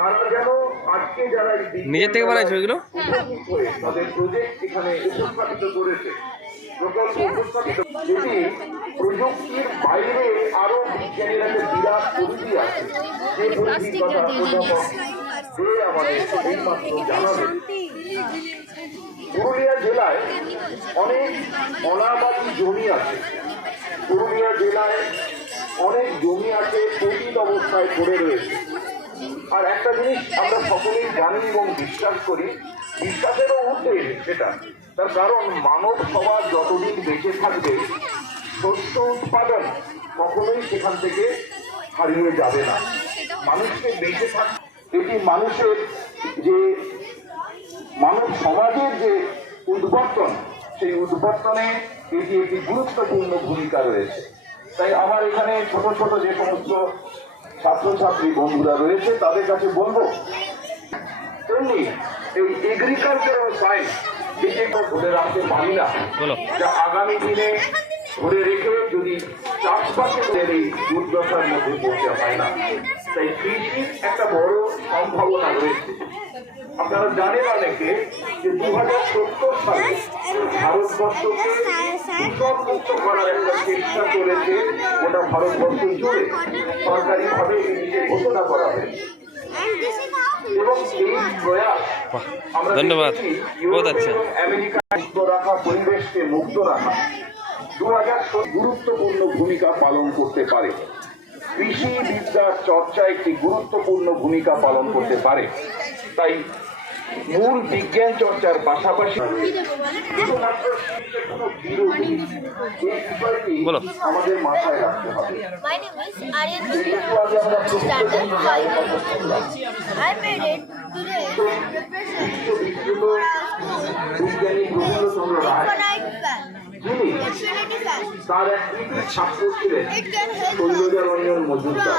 তারা যেন আজকে যারা নিজের থেকে বানাইছো এগুলো তাদের প্রজেক্ট এখানে উপস্থাপিত করেছে। প্রকল্প উপস্থাপিত যেটি প্রযুক্তির বাইরে আরও বিজ্ঞানীর একটা বিরাট পরিধি আছে যে পরিধির কথা অধ্যাপক দে আমাদের এইমাত্র জানাবেন পুরুলিয়া জেলায় অনেক অনাবাদী জমি আছে। পুরুলিয়া জেলায় অনেক জমি আছে পতিত অবস্থায় পড়ে রয়েছে। আর একটা জিনিস আমরা সকলেই জানি এবং বিশ্বাস করি, বিশ্বাসেরও ঊর্ধ্বে সেটা। তার কারণ মানব সমাজ যতদিন বেঁচে থাকবে, শস্য উৎপাদন কখনোই সেখান থেকে হারিয়ে যাবে না। মানুষকে বেঁচে থাক, এটি মানুষের যে মানব সমাজের যে উদ্বর্তন, সেই উদ্বর্তনে এটি একটি গুরুত্বপূর্ণ ভূমিকা রয়েছে। তাই আমার এখানে ছোট ছোট যে সমস্ত ছাত্রছাত্রী বন্ধুরা রয়েছে তাদের কাছে বলব তেমনি এই এগ্রিকালচারাল সায়েন্স ধরে রাখতে পারি না। যা আগামী দিনে ধরে রেখে যদি চাষবাসের এই দুর্দশার মধ্যে পড়তে হয় না তাই কৃষির একটা বড় সম্ভাবনা রয়েছে। আপনারা জানেন অনেকে যে দু হাজার সত্তর সালে ভারতবর্ষকে করার একটা চেষ্টা করেছে গোটা ভারতবর্ষ জুড়ে সরকারিভাবে এটিকে ঘোষণা করা হয়েছে এবং এই প্রয়াস আমরা ধন্যবাদ। বহুত আচ্ছা। আমেরিকা মুক্ত রাখা পরিবেশকে মুক্ত রাখা দু হাজার গুরুত্বপূর্ণ ভূমিকা পালন করতে পারে কৃষি বিদ্যার চর্চা একটি গুরুত্বপূর্ণ ভূমিকা পালন করতে পারে তাই মূল বিজ্ঞান চর্চার পাশাপাশি। আমাদের মাথায় রাখতে হবে। একটু বিজ্ঞানী প্রফুল্লচন্দ্র রায় যিনি তার এক ছাত্র ছিলেন us. রঞ্জন মজুমদার।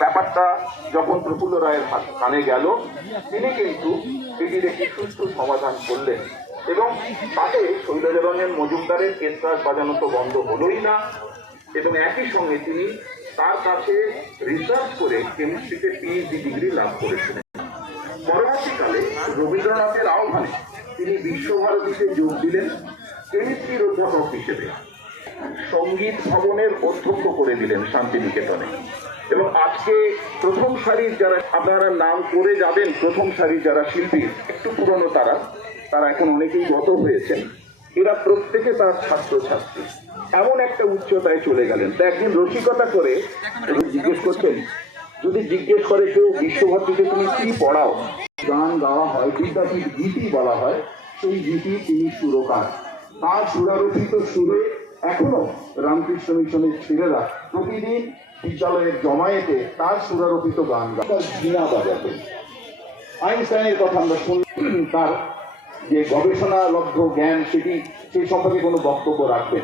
ব্যাপারটা যখন প্রফুল্ল রায়ের কানে গেল, তিনি কিন্তু এটির একটি সুষ্ঠু সমাধান করলেন। এবং তাতে শৈলজরঞ্জন মজুমদারের এসরাজ বাজানো তো বন্ধ হলোই না, এবং একই সঙ্গে তিনি তার কাছে রিসার্চ করে কেমিস্ট্রিতে পিএইচডি ডিগ্রি লাভ করেছিলেন। পরবর্তীকালে রবীন্দ্রনাথের আহ্বানে তিনি বিশ্বভারতীতে যোগ দিলেন কেমিস্ট্রির অধ্যাপক হিসেবে। সংগীত ভবনের অধ্যক্ষ করে দিলেন শান্তিনিকেতনে। এবং আজকে প্রথম সারির যারা, আপনারা নাম করে যাবেন প্রথম সারির যারা শিল্পী, একটু পুরনো তারা তারা এখন অনেকেই গত হয়েছেন, এরা প্রত্যেকে তার ছাত্র ছাত্রী এমন একটা উচ্চতায় চলে গেলেন। তা একদিন রসিকতা করে জিজ্ঞেস করছেন, যদি জিজ্ঞেস করে কেউ বিশ্বভারতীতে তুমি কি পড়াও? গান গাওয়া হয়, বিদ্যাপীঠ গীতি বলা হয়, সেই গীতি তিনি সুরকার। তার সুরারোপিত সুরে এখনও রামকৃষ্ণ মিশনের ছেলেরা প্রতিদিন বিদ্যালয়ের জমায়েতে তার সুরারোপিত গান গান বাজাতে। আইনস্টাইনের কথা আমরা শুনলাম। তার যে গবেষণালব্ধ জ্ঞান, সেটি সেই সম্পর্কে কোনো বক্তব্য রাখবেন।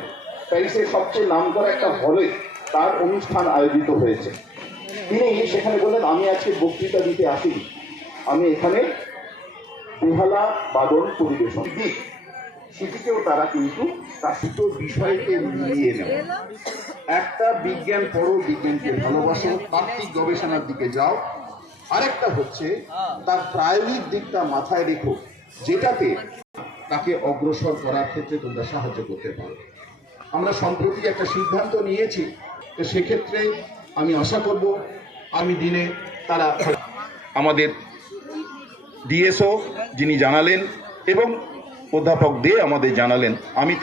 প্যারিসের সবচেয়ে নামকরা একটা হলে তার অনুষ্ঠান আয়োজিত হয়েছে। তিনি সেখানে বললেন, আমি আজকে বক্তৃতা দিতে আসিনি। আমি এখানে বেহালা বাদন পরিবেশন দিই। সেটিকেও তারা কিন্তু দুটো বিষয়কে মিলিয়ে নেয়। একটা বিজ্ঞান পড়ো, বিজ্ঞানকে ভালোবাসো, তাত্ত্বিক গবেষণার দিকে যাও। আরেকটা হচ্ছে, তার প্রায়োগিক দিকটা মাথায় রেখো, যেটাতে তাকে অগ্রসর করার ক্ষেত্রে তোমরা সাহায্য করতে পারো। আমরা সম্প্রতি একটা সিদ্ধান্ত নিয়েছি, তো সেক্ষেত্রে আমি আশা করব, আমি দিনে তারা আমাদের ডিএসও যিনি জানালেন এবং অধ্যাপক দে আমাদের জানালেন। আমি